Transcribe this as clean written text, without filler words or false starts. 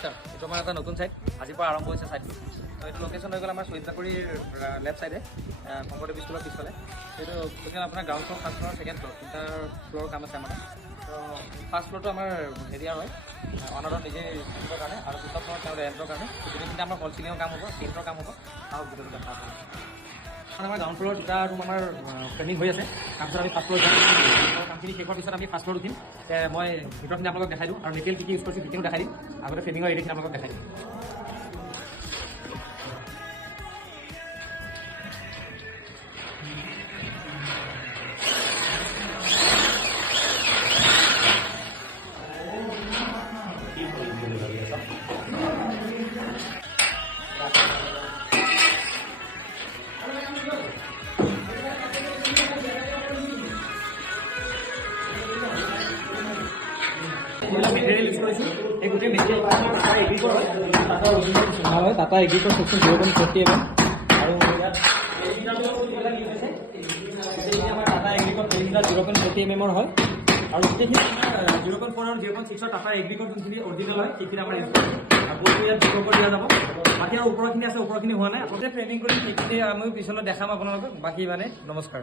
নমস্কাৰ, এইটো আমাৰ এটা নতুন ছাইট আজিৰ পৰা আৰম্ভ হৈছে ছাইটটো। তো এইটো লোকেশ্যন হৈ গ'ল আমাৰ শহীদ চাকৰিৰ লেফ্ট ছাইডে শংকৰদেৱ স্কুলৰ পিছফালে। এইটো টোটেল আপোনাৰ ground floor, first floor, second floor, তিনিটা ফ্ল'ৰৰ কাম আছে আমাৰ। তো ফাৰ্ষ্ট ফ্ল'ৰটো আমাৰ হেৰিয়াৰ হয় অনাৰৰ নিজে থাকিবৰ কাৰণে, আৰু দুটা ফ্ল'ৰ তেওঁ ৰেণ্টৰ কাৰণে। গোটেইখিনিতে আমাৰ হল চিলিঙৰ কাম হ'ব, পেইণ্টৰ কাম হ'ব, আৰু ভিতৰটো দেখা হ'ব। আমাৰ গ্ৰাউণ্ড ফ্ল'ৰৰ দুটা ৰুম আমাৰ পেণ্ডিং হৈ আছে। তাৰপিছত আমি ফাৰ্ষ্ট ফ্ল'ৰ যাম, কামখিনি শেষ হোৱাৰ পিছত আমি ফাৰ্ষ্ট ফ্ল'ৰ উঠিম। মই ভিতৰখিনি আপোনালোকক দেখাই দিওঁ, আৰু মেটেৰিয়েল কি ইউজ কৰিছোঁ সেইখিনিও দেখাই দিম। আগতে ফ্ৰেমিঙৰ এৰিয়াখিনি আপোনালোকক দেখাই দিম। মেটেৰিয়েল ইউজ কৰিছোঁ, এই গোটেই মেটেৰিয়েল টাটা এগ্ৰিকৰ হয়, টাটা এগ্ৰিকৰ সেকশ্যন 0.40 mm, আৰু ইয়াত এইবিলাক ইউজ হৈছে গোটেইখিনি আমাৰ টাটা এগ্ৰিকৰ এইবিলাক 0.40 mm হয়, আৰু গোটেইখিনি আমাৰ 0.4 আৰু 0.6 টাটা এগ্ৰিকৰ যোনখিনি অৰিজিনেল হয় সেইখিনি আমাৰ ইউজ কৰিছোঁ। আৰু বস্তু ইয়াত যোগ দিয়া যাব। বাকী আৰু ওপৰখিনি আছে, ওপৰখিনি হোৱা নাই। আগতে ফ্ৰেমিং কৰি সেইখিনি আমি পিছলৈ দেখাম আপোনালোকক। বাকী মানে নমস্কাৰ।